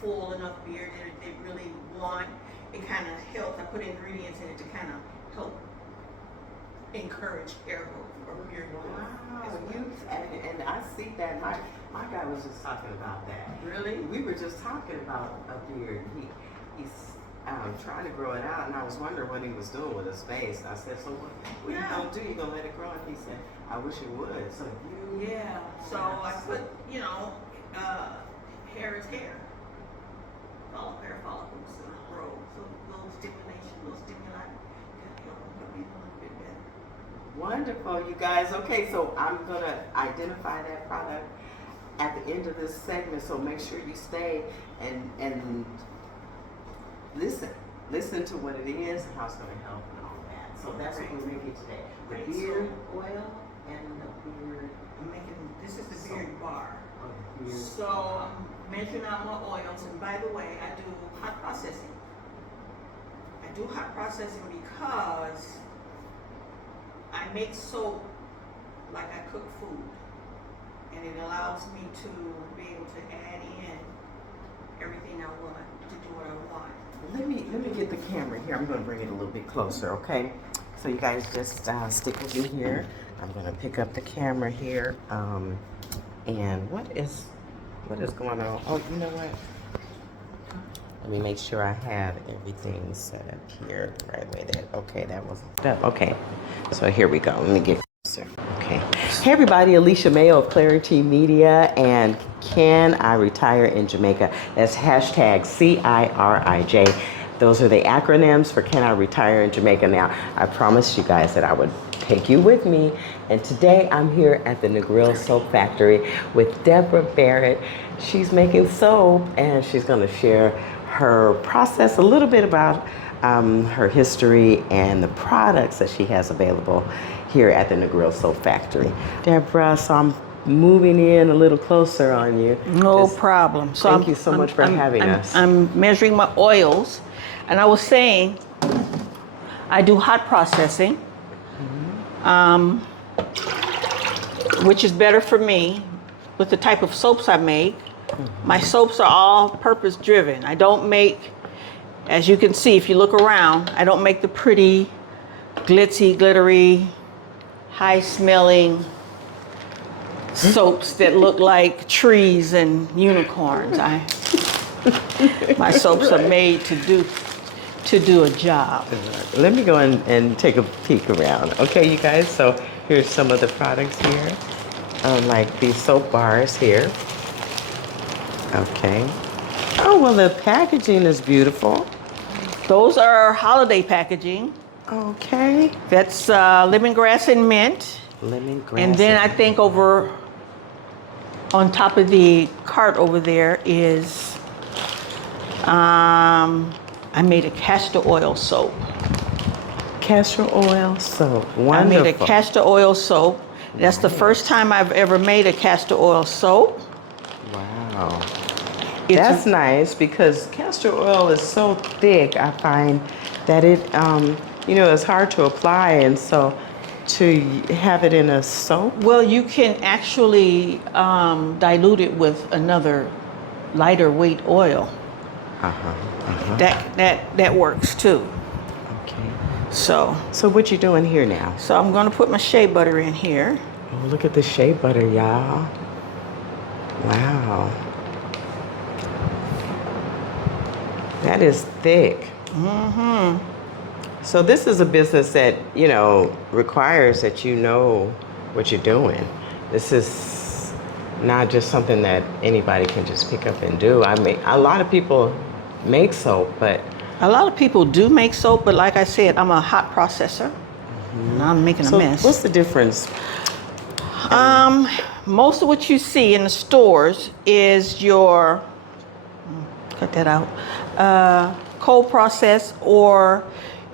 full enough beard that they really want. It kind of helps. I put ingredients in it to kind of help encourage hair growth or beard growth. Wow, and I see that. My guy was just talking about that. Really? We were just talking about a beard. He's trying to grow it out, and I was wondering what he was doing with his face. I said, so what you gonna do? You gonna let it grow? And he said, I wish it would. So you. Yeah. So I put, you know, hair is hair. Hair follicles grow. So little stimulation, little stimuli can help me a little bit better. Wonderful, you guys. Okay, so I'm gonna identify that product at the end of this segment. So make sure you stay and listen to what it is and how it's gonna help and all that. So that's what we're making today. The beard oil and the beard. I'm making, this is the beard bar. Oh, beard. So I'm measuring out my oils, and by the way, I do hot processing. I do hot processing because I make soap like I cook food, and it allows me to be able to add in everything I want to do what I want. Let me get the camera here. I'm going to bring it a little bit closer, okay? So you guys just stick with me here. I'm going to pick up the camera here. And what is going on? Oh, you know what? Let me make sure I have everything set up here right way there. Okay, that wasn't set up. Okay, so here we go. Let me get closer. Okay. Hey everybody, Alicia Mayo of Clari-T Media, and Can I Retire in Jamaica? That's hashtag CIRIJ. Those are the acronyms for Can I Retire in Jamaica. Now, I promised you guys that I would take you with me, and today I'm here at the Negril Soap Factory with Debra Barrett. She's making soap, and she's going to share her process, a little bit about her history and the products that she has available here at the Negril Soap Factory. Debra, so I'm moving in a little closer on you. No problem. So thank you so much for having us. I'm measuring my oils, and I was saying I do hot processing, which is better for me with the type of soaps I make. My soaps are all purpose driven. I don't make, as you can see if you look around, I don't make the pretty, glitzy, glittery, high smelling soaps that look like trees and unicorns. My soaps are made to do a job. Let me go and take a peek around. Okay, you guys, so here's some of the products here. Like these soap bars here. Okay. Oh, well, the packaging is beautiful. Those are holiday packaging. Okay. That's lemongrass and mint. Lemongrass. And then I think over on top of the cart over there is, I made a castor oil soap. Castor oil soap. Wonderful. I made a castor oil soap. That's the first time I've ever made a castor oil soap. Wow. That's nice because castor oil is so thick. I find that it, it's hard to apply, and so to have it in a soap. Well, you can actually dilute it with another lighter weight oil. That works too. Okay. So what you doing here now? So I'm going to put my shea butter in here. Oh, look at the shea butter, y'all. Wow. That is thick. Mm-hmm. So this is a business that, requires that you know what you're doing. This is not just something that anybody can just pick up and do. A lot of people make soap, but... A lot of people do make soap, but like I said, I'm a hot processor. And I'm making a mess. What's the difference? Most of what you see in the stores is your, cut that out, cold process, or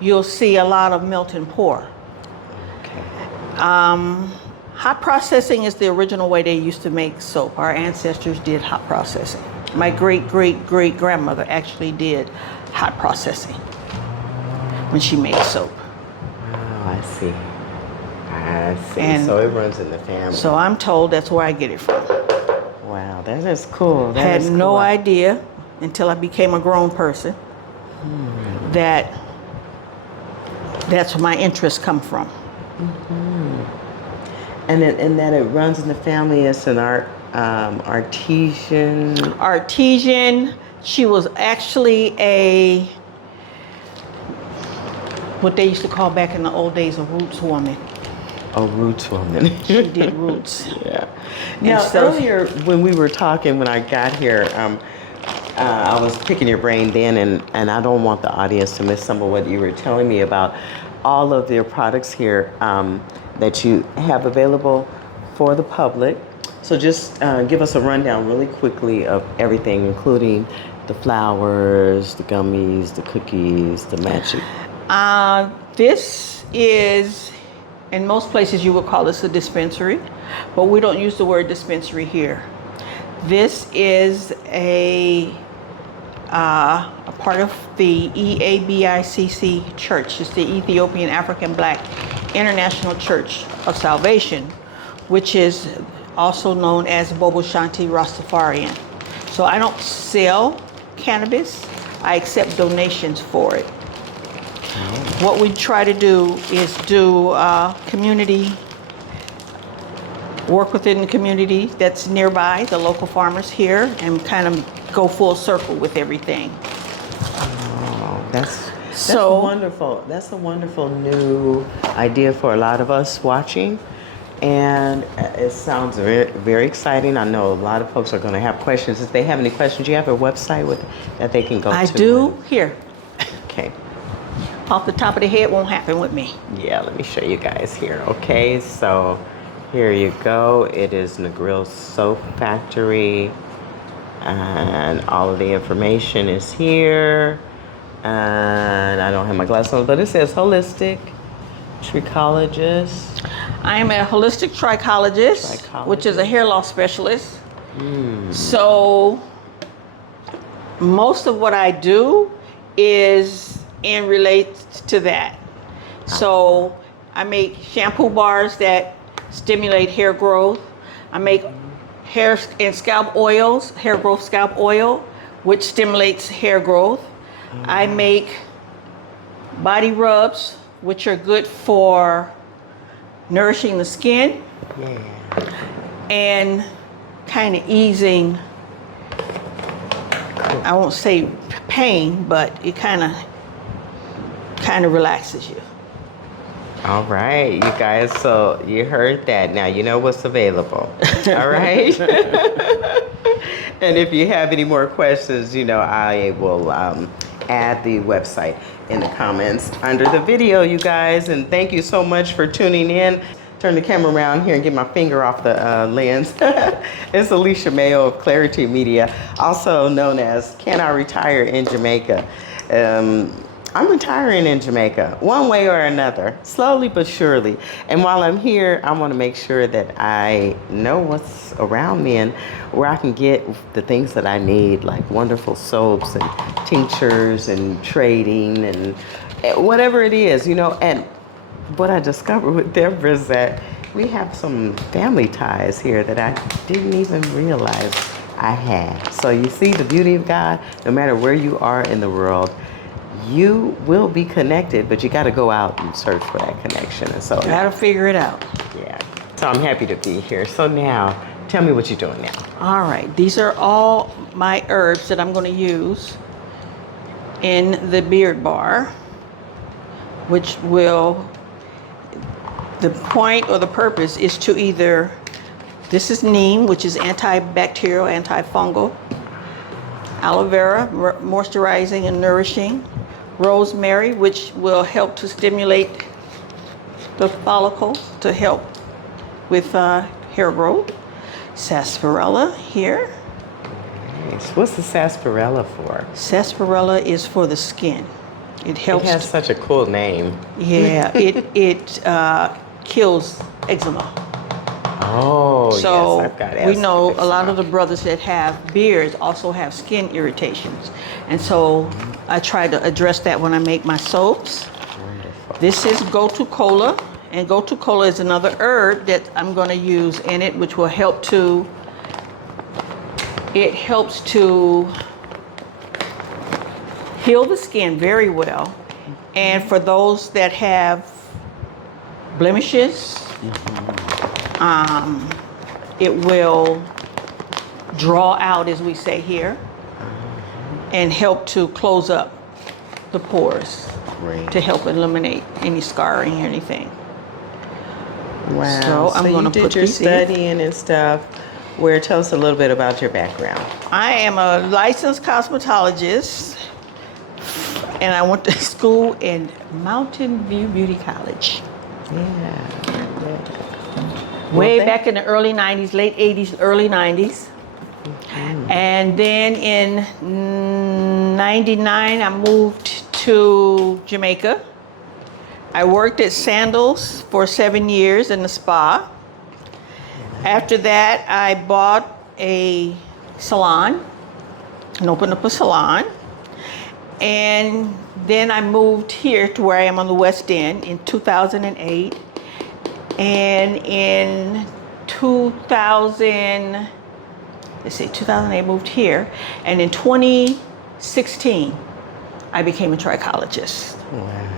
you'll see a lot of melt and pour. Okay. Hot processing is the original way they used to make soap. Our ancestors did hot processing. My great-great-great-grandmother actually did hot processing when she made soap. Oh, I see. And so it runs in the family. So I'm told that's where I get it from. Wow, that is cool. Had no idea until I became a grown person. That's where my interests come from. And that it runs in the family as an artesian. Artesian. She was actually what they used to call back in the old days a roots woman. A roots woman. She did roots. Yeah. Now, earlier when we were talking, when I got here, I was picking your brain then, and I don't want the audience to miss some of what you were telling me about all of your products here that you have available for the public. So just give us a rundown really quickly of everything, including the flowers, the gummies, the cookies, the magic. This is, in most places you would call this a dispensary, but we don't use the word dispensary here. This is a part of the EABICC Church. It's the Ethiopian African Black International Church of Salvation, which is also known as Bobo Shanti Rastafarian. So I don't sell cannabis, I accept donations for it. What we try to do is do community work within the community that's nearby, the local farmers here, and kind of go full circle with everything. Oh, that's wonderful. That's a wonderful new idea for a lot of us watching. And it sounds very, very exciting. I know a lot of folks are going to have questions. If they have any questions, you have a website that they can go to? I do. Here. Okay. Off the top of the head won't happen with me. Yeah, let me show you guys here. Okay, so here you go. It is Negril Soap Factory. And all of the information is here. And I don't have my glasses on, but it says holistic trichologist. I am a holistic trichologist, which is a hair loss specialist. So most of what I do is in relates to that. So I make shampoo bars that stimulate hair growth. I make hair and scalp oils, hair growth scalp oil, which stimulates hair growth. I make body rubs, which are good for nourishing the skin and kind of easing, I won't say pain, but it kind of relaxes you. All right, you guys, so you heard that. Now you know what's available. All right. And if you have any more questions, I will add the website in the comments under the video, you guys. And thank you so much for tuning in. Turn the camera around here and get my finger off the lens. It's Alicia Mayo of Clari-T Media, also known as Can I Retire in Jamaica? I'm retiring in Jamaica, one way or another, slowly but surely. And while I'm here, I want to make sure that I know what's around me and where I can get the things that I need, like wonderful soaps and tinctures and trading and whatever it is, And what I discovered with Debra is that we have some family ties here that I didn't even realize I had. So you see the beauty of God, no matter where you are in the world, you will be connected, but you got to go out and search for that connection. And so, got to figure it out. Yeah. So I'm happy to be here. So now, tell me what you're doing now. All right. These are all my herbs that I'm going to use in the beard bar, which will, the point or the purpose is to either, this is neem, which is antibacterial, antifungal, aloe vera, moisturizing and nourishing, rosemary, which will help to stimulate the follicles to help with hair growth, sarsaparilla here. Nice. What's the sarsaparilla for? Sarsaparilla is for the skin. It helps. It has such a cool name. Yeah, it kills eczema. Oh, so yes, I've got eczema. We know a lot of the brothers that have beards also have skin irritations. And so I try to address that when I make my soaps. Wonderful. This is Gotu Kola, and Gotu Kola is another herb that I'm going to use in it, which will help to, it helps to heal the skin very well. And for those that have blemishes, it will draw out, as we say here, and help to close up the pores. Great. To help eliminate any scarring or anything. Wow. So I'm going to you did put your these in. studying and stuff. Where, tell us a little bit about your background. I am a licensed cosmetologist, and I went to school in Mountain View Beauty College. Yeah. Way back in the early 90s, late 80s, early 90s. And then in 99, I moved to Jamaica. I worked at Sandals for 7 years in the spa. After that, I bought a salon and opened up a salon. And then I moved here to where I am on the West End in 2008. And in 2008, I moved here. And in 2016, I became a trichologist. Wow.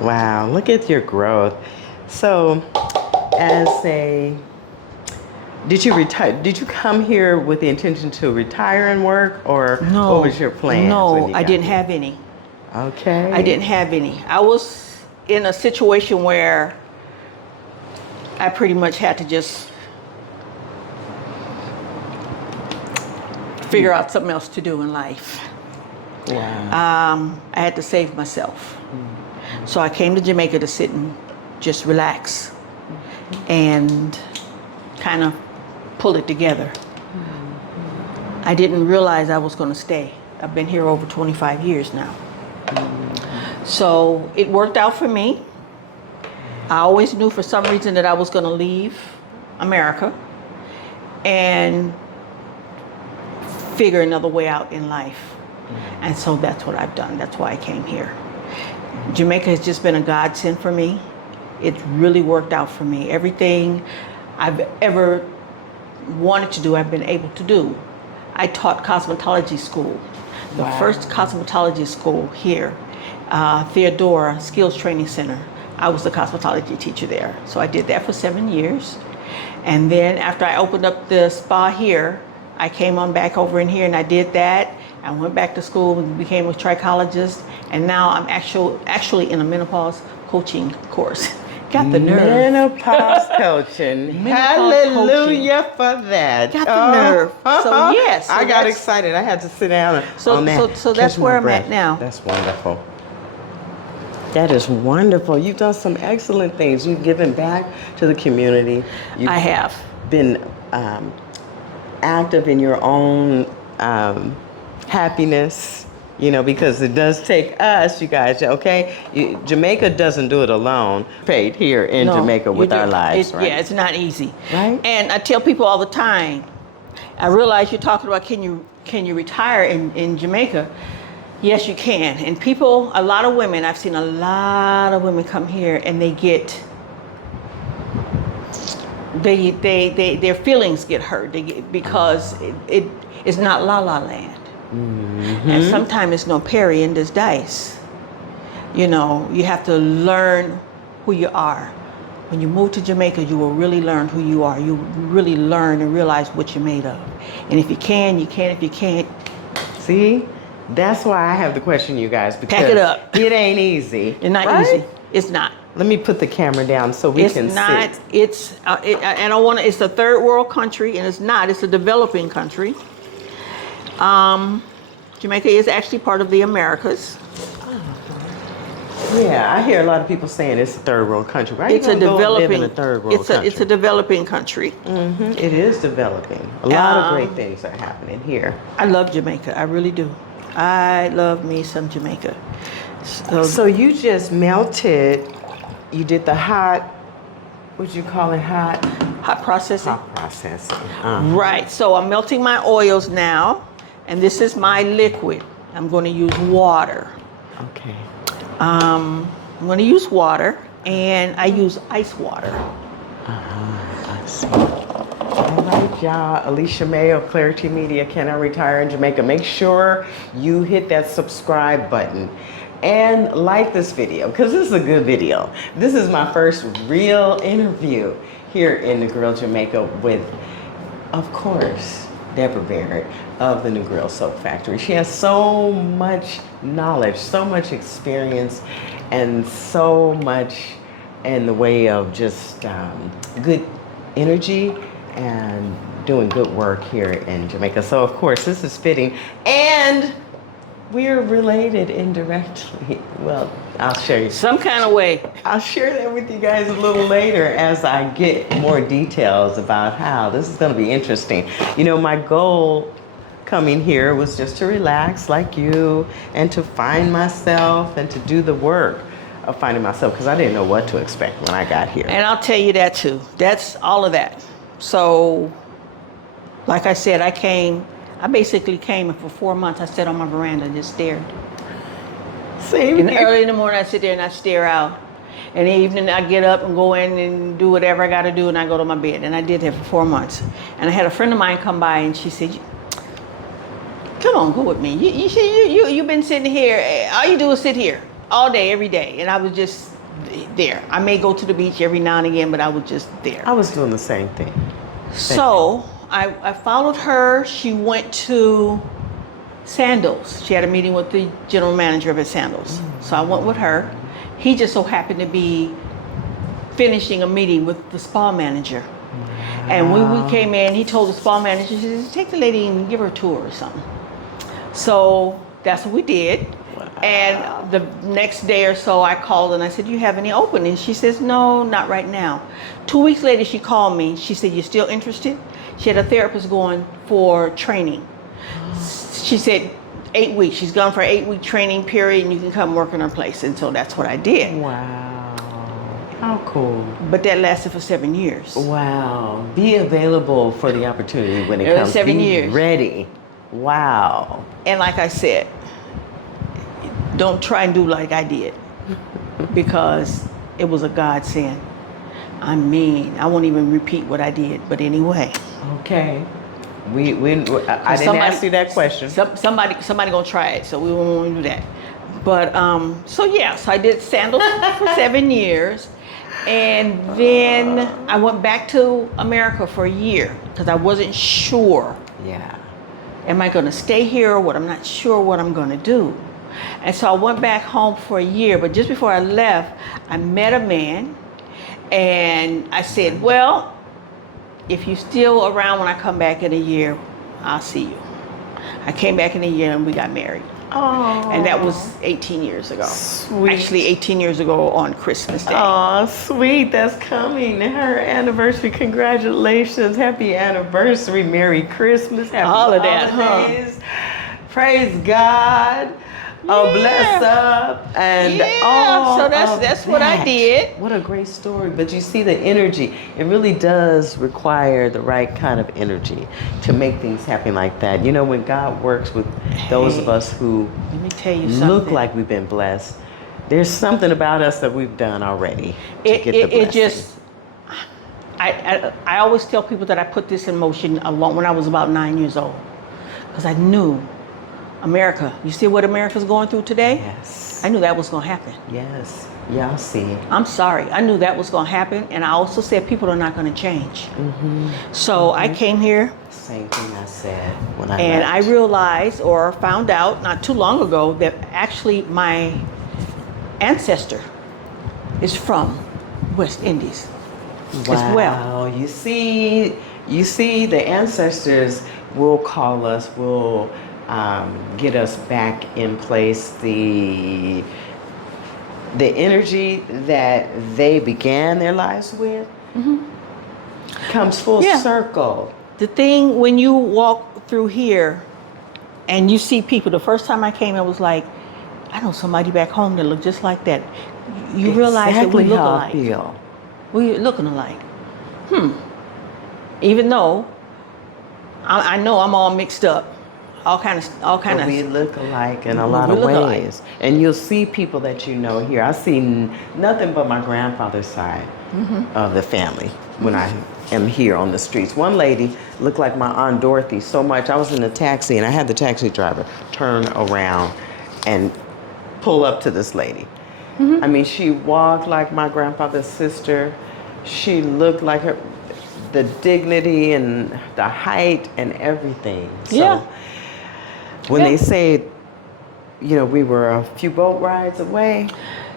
Wow, look at your growth. So, did you retire? Did you come here with the intention to retire and work, or No, what was your plan? No, I didn't have any. Okay. I didn't have any. I was in a situation where I pretty much had to just figure out something else to do in life. Wow. I had to save myself. So I came to Jamaica to sit and just relax and kind of pull it together. I didn't realize I was going to stay. I've been here over 25 years now. So it worked out for me. I always knew for some reason that I was going to leave America and figure another way out in life. And so that's what I've done. That's why I came here. Jamaica has just been a godsend for me. It really worked out for me. Everything I've ever wanted to do, I've been able to do. I taught cosmetology school, the first cosmetology school here, Theodora Skills Training Center. I was the cosmetology teacher there. So I did that for 7 years. And then after I opened up the spa here, I came on back over in here and I did that. I went back to school and became a trichologist. And now I'm actually in a menopause coaching course. Got the nerve. Menopause coaching. Hallelujah for that. Got the nerve. So yes. I got excited. I had to sit down on that. So that's where I'm breath. at now. That's wonderful. That is wonderful. You've done some excellent things. You've given back to the community. I have. Been active in your own happiness, you know, because it does take us, you guys, okay? Jamaica doesn't do it alone. Paid here in Jamaica with our lives, right? Yeah, it's not easy. Right. And I tell people all the time, I realize you're talking about can you retire in Jamaica? Yes, you can. And people, a lot of women, I've seen a lot of women come here and they get, their feelings get hurt because it is not La La Land. Mm-hmm. And sometimes it's no Perry and there's dice. You know, you have to learn who you are. When you move to Jamaica, you will really learn who you are. You really learn and realize what you're made of. And if you can, you can. If you can't, see, that's why I have the question, you guys. Because pack it up. It ain't easy. It's not easy. It's not. Let me put the camera down so we can sit. It's not. It's a third world country, and it's not. It's a developing country. Jamaica is actually part of the Americas. Yeah, I hear a lot of people saying it's a third world country. Right? It's a developing. Country. It's a developing country. Mm-hmm. It is developing. A lot of great things are happening here. I love Jamaica. I really do. I love me some Jamaica. So you just melted. You did the hot. What'd you call it? Hot processing. Hot processing. Right. So I'm melting my oils now, and this is my liquid. I'm going to use water. Okay. I'm going to use water, and I use ice water. I see. All right, y'all. Alicia May of Clari-T Media, Can I Retire in Jamaica? Make sure you hit that subscribe button and like this video, because this is a good video. This is my first real interview here in Negril, Jamaica with, of course, Debra Barrett of the Negril Soap Factory. She has so much knowledge, so much experience, and so much in the way of just good energy and doing good work here in Jamaica. So of course this is fitting, and we're related indirectly. Well, I'll show you. Some kind of way. I'll share that with you guys a little later as I get more details about how this is going to be interesting. You know, my goal coming here was just to relax like you and to find myself and to do the work of finding myself, because I didn't know what to expect when I got here. And I'll tell you that too. That's all of that. So, like I said, I basically came, and for 4 months I sat on my veranda and just stared. Same And here. early in the morning I sit there and I stare out. And in the evening I get up and go in and do whatever I got to do, and I go to my bed. And I did that for 4 months. And I had a friend of mine come by and she said, "Come on, go with me. You've been sitting here. All you do is sit here all day, every day." And I was just there. I may go to the beach every now and again, but I was just there. I was doing the same thing. So I followed her. She went to Sandals. She had a meeting with the general manager of his Sandals. So I went with her. He just so happened to be finishing a meeting with the spa manager. And when we came in, he told the spa manager, he said, "Take the lady and give her a tour or something." So that's what we did. And the next day or so I called and I said, "Do you have any openings?" She says, "No, not right now." 2 weeks later she called me. She said, "You still interested?" She had a therapist going for training. She said 8 weeks. She's gone for an 8-week training period and you can come work in her place. And so that's what I did. Wow. How cool. But that lasted for 7 years. Wow. Be available for the opportunity when it comes. 7 Be years. Ready. Wow. And like I said, don't try and do like I did, because it was a godsend. I mean, I won't even repeat what I did, but anyway. Okay. I didn't ask you that question. Somebody gonna try it, so we won't want to do that. But so I did sandals for 7 years, and then I went back to America for a year because I wasn't sure. Yeah. Am I gonna stay here or what? I'm not sure what I'm gonna do. And so I went back home for a year, but just before I left, I met a man, and I said, "Well, if you're still around when I come back in a year, I'll see you." I came back in a year and we got married. Oh. And that was 18 years ago. Sweet. Actually, 18 years ago on Christmas Day. Oh, sweet. That's coming. Her anniversary. Congratulations. Happy anniversary. Merry Christmas. Happy All of that, holidays. Praise God. Oh, bless up. And so that's what I did. What a great story. But you see the energy. It really does require the right kind of energy to make things happen like that. You know, when God works with those of us who Let me tell you something. look like we've been blessed, there's something about us that we've done already to get the blessing. It just, I always tell people that I put this in motion when I was about 9 years old, because I knew America. You see what America's going through today? Yes. I knew that was going to happen. Yes. Y'all see. I'm sorry. I knew that was going to happen, and I also said people are not going to change. So I came here. Same thing I said when I And left. I realized or found out not too long ago that actually my ancestor is from West Indies as well. You see, the ancestors will call us, will get us back in place. The energy that they began their lives with comes full circle. The thing when you walk through here and you see people, the first time I came, I was like, I know somebody back home that look just like that. You realize that we Exactly look how I alike. feel. We're looking alike. Even though I know I'm all mixed up. All kind But of. we look alike in a lot We of look ways. alike. And you'll see people that you know here. I see nothing but my grandfather's side of the family when I am here on the streets. One lady looked like my Aunt Dorothy so much. I was in a taxi and I had the taxi driver turn around and pull up to this lady. I mean, she walked like my grandfather's sister. She looked like her, the dignity and the height and everything. So Yeah. when Yeah. they say, you know, we were a few boat rides away,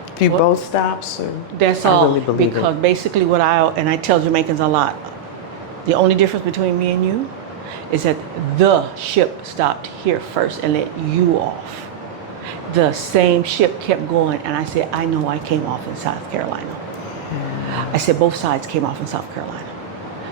a few boat stops. That's I all. really believe Because it. basically what I tell Jamaicans a lot, the only difference between me and you is that the ship stopped here first and let you off. The same ship kept going, and I said, I know I came off in South Carolina. I said both sides came off in South Carolina.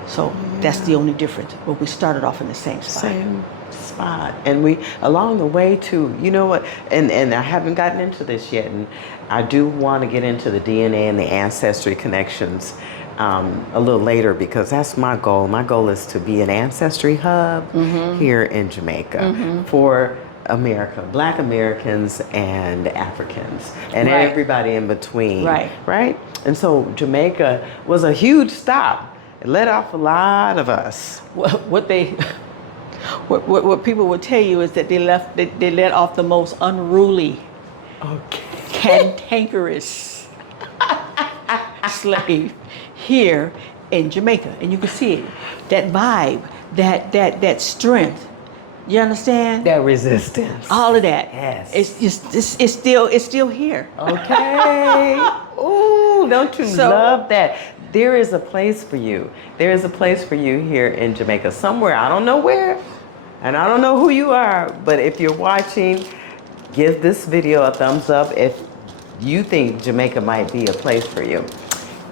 So that's the only difference. But we started off in the same spot. Same spot. And we, along the way too, you know what, and I haven't gotten into this yet, and I do want to get into the DNA and the ancestry connections a little later, because that's my goal. My goal is to be an ancestry hub here in Jamaica for America, Black Americans and Africans and Right. everybody in between. Right. Right? And so Jamaica was a huge stop. It let off a lot of us. What people would tell you is that they let off the most unruly, cantankerous slave here in Jamaica, and you can see it. That vibe, that strength. You understand? That resistance. All of that. Yes. It's still here. Okay. Ooh, don't you So- love that? There is a place for you. There is a place for you here in Jamaica, somewhere. I don't know where, and I don't know who you are, but if you're watching, give this video a thumbs up if you think Jamaica might be a place for you.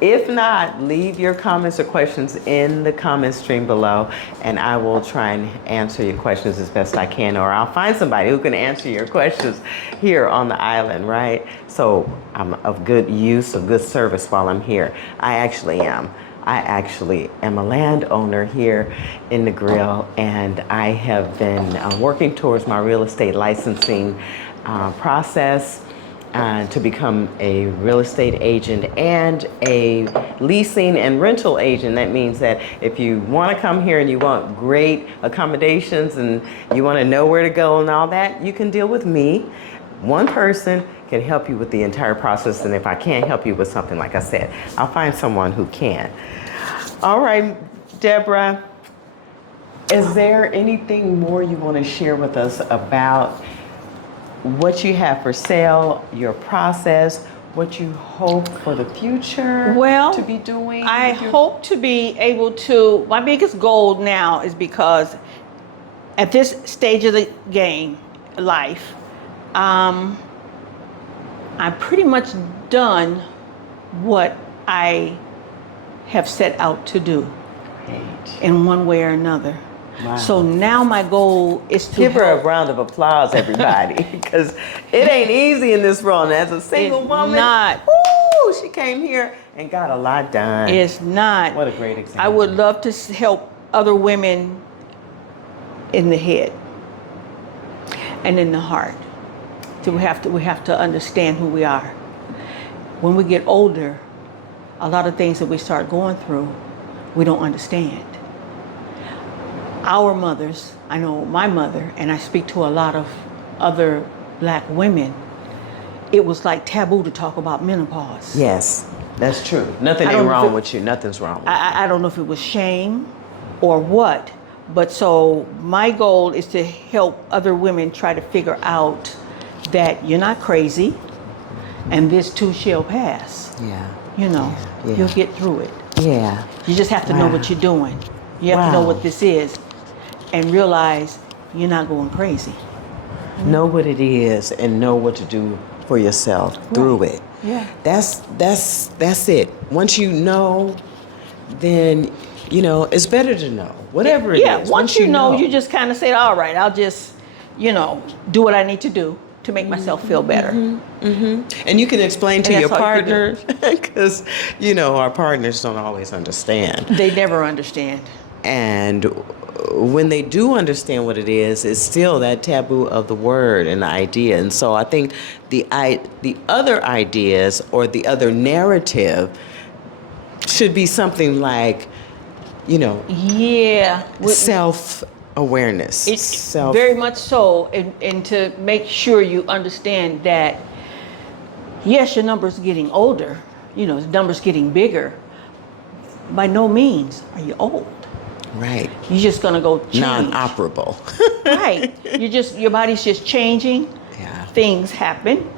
If not, leave your comments or questions in the comment stream below, and I will try and answer your questions as best I can, or I'll find somebody who can answer your questions here on the island, right? So I'm of good use, of good service while I'm here. I actually am a landowner here in Negril, and I have been working towards my real estate licensing process to become a real estate agent and a leasing and rental agent. That means that if you want to come here and you want great accommodations and you want to know where to go and all that, you can deal with me. One person can help you with the entire process, and if I can't help you with something, like I said, I'll find someone who can. All right, Debra, is there anything more you want to share with us about what you have for sale, your process, what you hope for the future to be doing? I hope to be able to, my biggest goal now is because at this stage of the game, life, I'm pretty much done what I have set out to do in one way or another. Wow. So now my goal is to give her a help. round of applause, everybody, because it ain't easy in this world. And as a single It's woman, not. woo, she came here and got a lot done. It's not. What a great example. I would love to help other women in the head and in the heart. So we have to understand who we are. When we get older, a lot of things that we start going through, we don't understand. Our mothers, I know my mother, and I speak to a lot of other Black women, it was like taboo to talk about menopause. Yes, that's true. Nothing I don't ain't know if wrong it- with you. Nothing's wrong with you. I don't know if it was shame or what, but so my goal is to help other women try to figure out that you're not crazy and this too shall pass. Yeah. You know, Yeah. you'll get through it. Yeah. You just have to know Wow. what you're doing. You have to know Wow. what this is and realize you're not going crazy. Know what it is and know what to do for yourself through it. Yeah. That's it. Once you know, then you know it's better to know whatever it is. Yeah, once you know, you just kind of say, all right, I'll just, do what I need to do to make myself feel better. and you can explain to And your that's all you can partners because our partners don't always understand. They never understand. And when they do understand what it is, it's still that taboo of the word and the idea. And so I think the other ideas or the other narrative should be something like, Yeah. self-awareness. It's very much so, and to make sure you understand that, yes, your number's getting older, the number's getting bigger. By no means are you old. Right. You're just gonna go change. Non-operable. Right. Your body's just changing. Yeah. Things happen,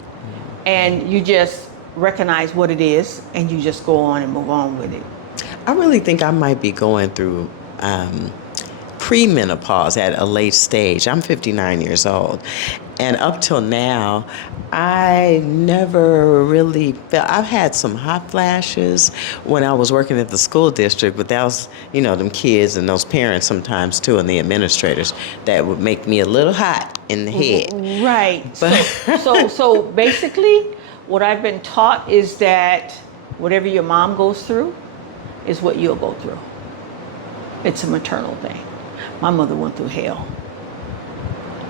and you just recognize what it is, and you just go on and move on with it. I really think I might be going through premenopause at a late stage. I'm 59 years old. And up till now, I never really felt, I've had some hot flashes when I was working at the school district, but that was, them kids and those parents sometimes too, and the administrators, that would make me a little hot in the head. Right. But So basically, what I've been taught is that whatever your mom goes through is what you'll go through. It's a maternal thing. My mother went through hell.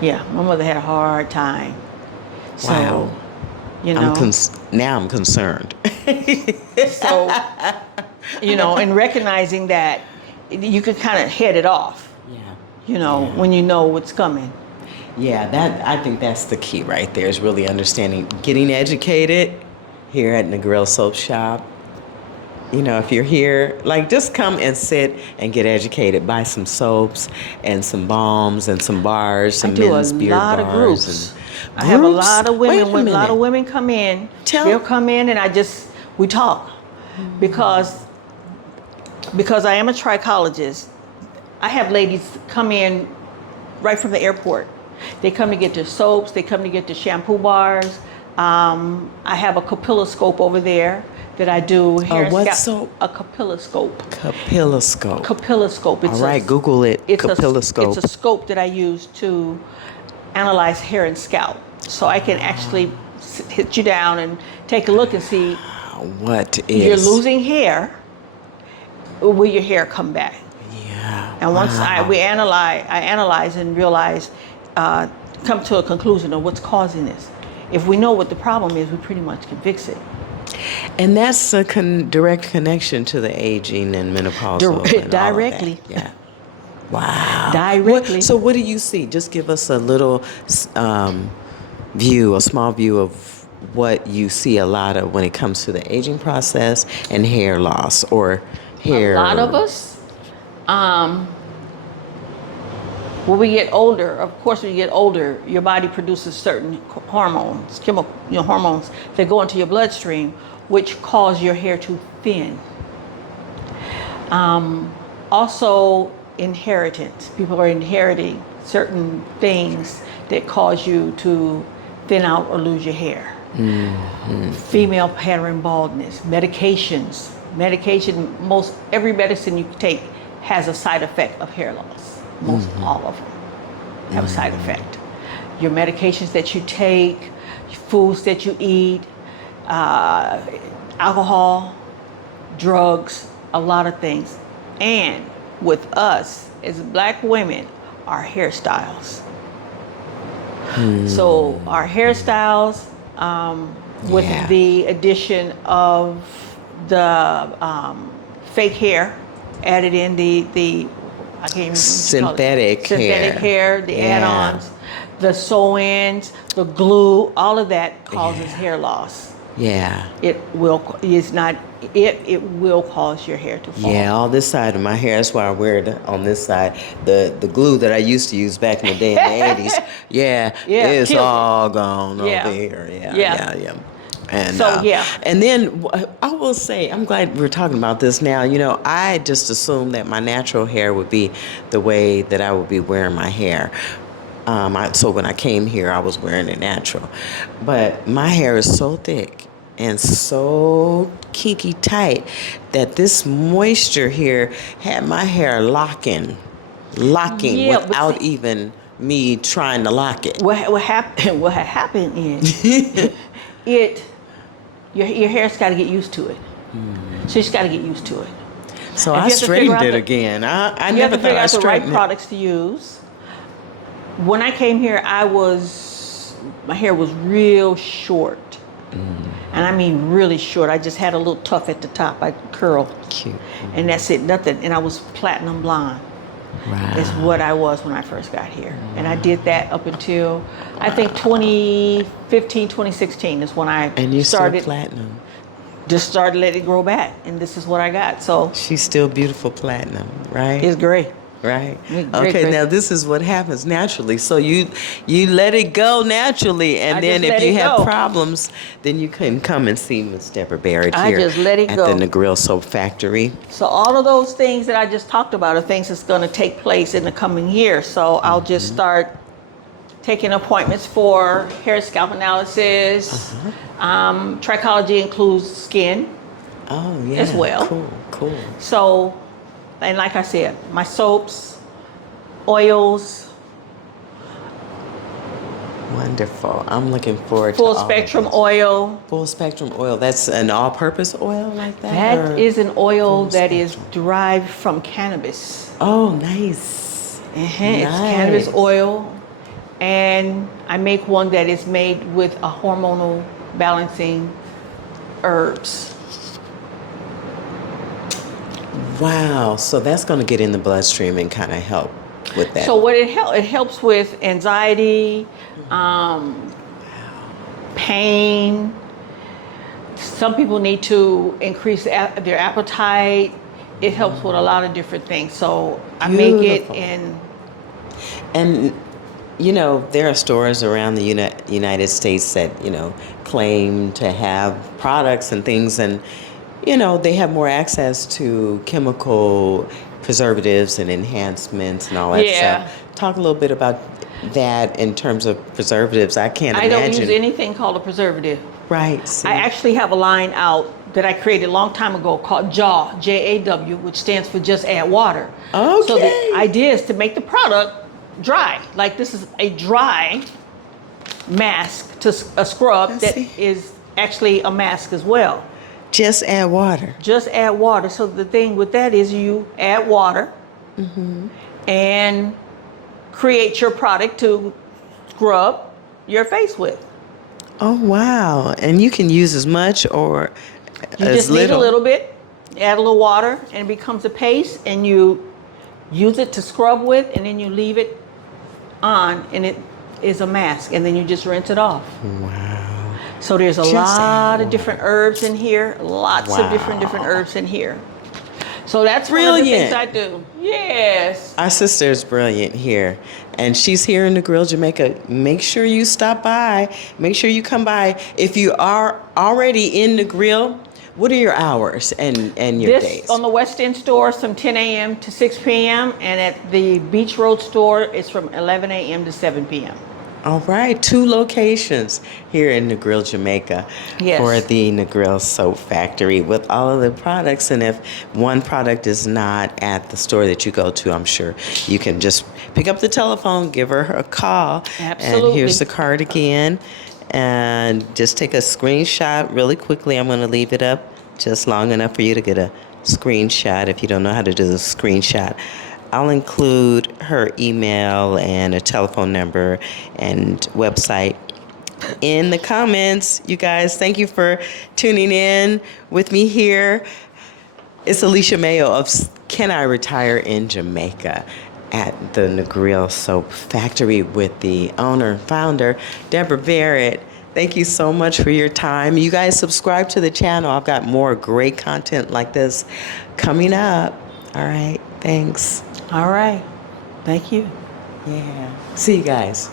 Yeah, my mother had a hard time. So, wow. Now I'm concerned. So, and recognizing that you can kind of head it off. Yeah. When you know what's coming. Yeah, I think that's the key right there, is really understanding, getting educated here at Negril Soap Shop. If you're here, just come and sit and get educated. Buy some soaps and some balms and some bars, some men's beard bars. I do a lot of groups. I have a lot of women. When a lot of women come in, they'll come in and we talk. Because I am a trichologist, I have ladies come in right from the airport. They come to get their soaps. They come to get their shampoo bars. I have a capilloscope over there that I do hair what scalp. soap? A capilloscope. Capilloscope. Capilloscope. All right, Google it. Capilloscope. It's a scope that I use to analyze hair and scalp. So I can actually hit you down and take a look and see what is. You're losing hair. Will your hair come back? Yeah. And once I analyze and realize, come to a conclusion of what's causing this. If we know what the problem is, we pretty much can fix it. And that's a direct connection to the aging and menopausal. Directly. Yeah. Wow. Directly. So what do you see? Just give us a little view, a small view of what you see a lot of when it comes to the aging process and hair loss or hair. A lot of us, when we get older, of course, when you get older, your body produces certain hormones, hormones that go into your bloodstream, which cause your hair to thin. Also, inheritance. People are inheriting certain things that cause you to thin out or lose your hair. Mm-hmm. Female pattern baldness, medications. Most every medicine you take has a side effect of hair loss. Most all of them have a side effect. Your medications that you take, foods that you eat, alcohol, drugs, a lot of things. And with us as Black women, our hairstyles. So our hairstyles, with the addition of the fake hair, added in the I can't even synthetic hair, the add-ons, the sew-ins, the glue, all of that causes hair loss. Yeah. It will cause your hair to fall. Yeah, all this side of my hair, that's why I wear it on this side. The glue that I used to use back in the day in the 80s, it's all gone over here. Yeah. And, and then I will say, I'm glad we're talking about this now. I just assumed that my natural hair would be the way that I would be wearing my hair. So when I came here, I was wearing it natural. But my hair is so thick and so kinky tight that this moisture here had my hair locking without even me trying to lock it. What had happened is your hair's got to get used to it. So you just got to get used to it. So I straightened it again. I never thought I straightened it. You have to figure out the right products to use. When I came here, my hair was real short. And I mean really short. I just had a little tuft at the top. I curl. Cute. And that's it, nothing. And I was platinum blonde. Wow. Is what I was when I first got here. And I did that up until, I think 2015, 2016 is when I And you started, still platinum. just started letting it grow back. And this is what I got. So She's still beautiful platinum, right? it's great. Right. Great, Okay, great. now this is what happens naturally. So you let it go naturally, and I then just if let you it have go. problems, then you can come and see Miss Debra Barrett I here just let it at go. the Negril Soap Factory. So all of those things that I just talked about are things that's going to take place in the coming year. So I'll just start taking appointments for hair scalp analysis. Trichology includes skin. Oh yeah. As well. Cool. So, and like I said, my soaps, oils, Wonderful. I'm looking forward full to all of spectrum this. oil. Full spectrum oil. That's an all-purpose oil like that? That or- is an oil full that is spectrum? derived from cannabis. Oh, nice. It's Nice. cannabis oil. And I make one that is made with a hormonal balancing herbs. Wow. So that's going to get in the bloodstream and kind of help with that. So what it helps with anxiety, pain. Some people need to increase their appetite. It helps with a lot of different things. So I make it Beautiful. in. And, you know, there are stores around the United States that, you know, claim to have products and things, and, you know, they have more access to chemical preservatives and enhancements and all that Yeah. stuff. Talk a little bit about that in terms of preservatives. I can't I imagine. don't use anything called a preservative. Right. See? I actually have a line out that I created a long time ago called JAW, J-A-W, which stands for just add water. Okay. So the idea is to make the product dry. Like this is a dry mask to a scrub I that see. is actually a mask as well. Just add water. Just add water. So the thing with that is you add water and create your product to scrub your face with. Oh, wow. And you can use as much or You as just need little. a little bit, add a little water, and it becomes a paste, and you use it to scrub with, and then you leave it on, and it is a mask, and then you just rinse it off. Wow. So there's a Just lot add of different herbs in here, lots of different Wow. herbs in here. So that's one of the things Brilliant. I do. Yes. Our sister is brilliant here, and she's here in Negril, Jamaica. Make sure you stop by. Make sure you come by. If you are already in Negril, what are your hours and your This days? on the West End store is from 10 a.m. to 6 p.m. and at the Beach Road store it's from 11 a.m. to 7 p.m. All right, 2 locations here in Negril, Jamaica Yes. for the Negril Soap Factory with all of the products. And if one product is not at the store that you go to, I'm sure you can just pick up the telephone, give her a call. Absolutely. And here's the card again. And just take a screenshot really quickly. I'm going to leave it up just long enough for you to get a screenshot if you don't know how to do the screenshot. I'll include her email and a telephone number and website in the comments. You guys, thank you for tuning in with me here. It's Alicia Mayo of Can I Retire in Jamaica at the Negril Soap Factory with the owner, founder, Debra Barrett. Thank you so much for your time. You guys subscribe to the channel. I've got more great content like this coming up. All right, thanks. All right. Thank you. Yeah. See you guys.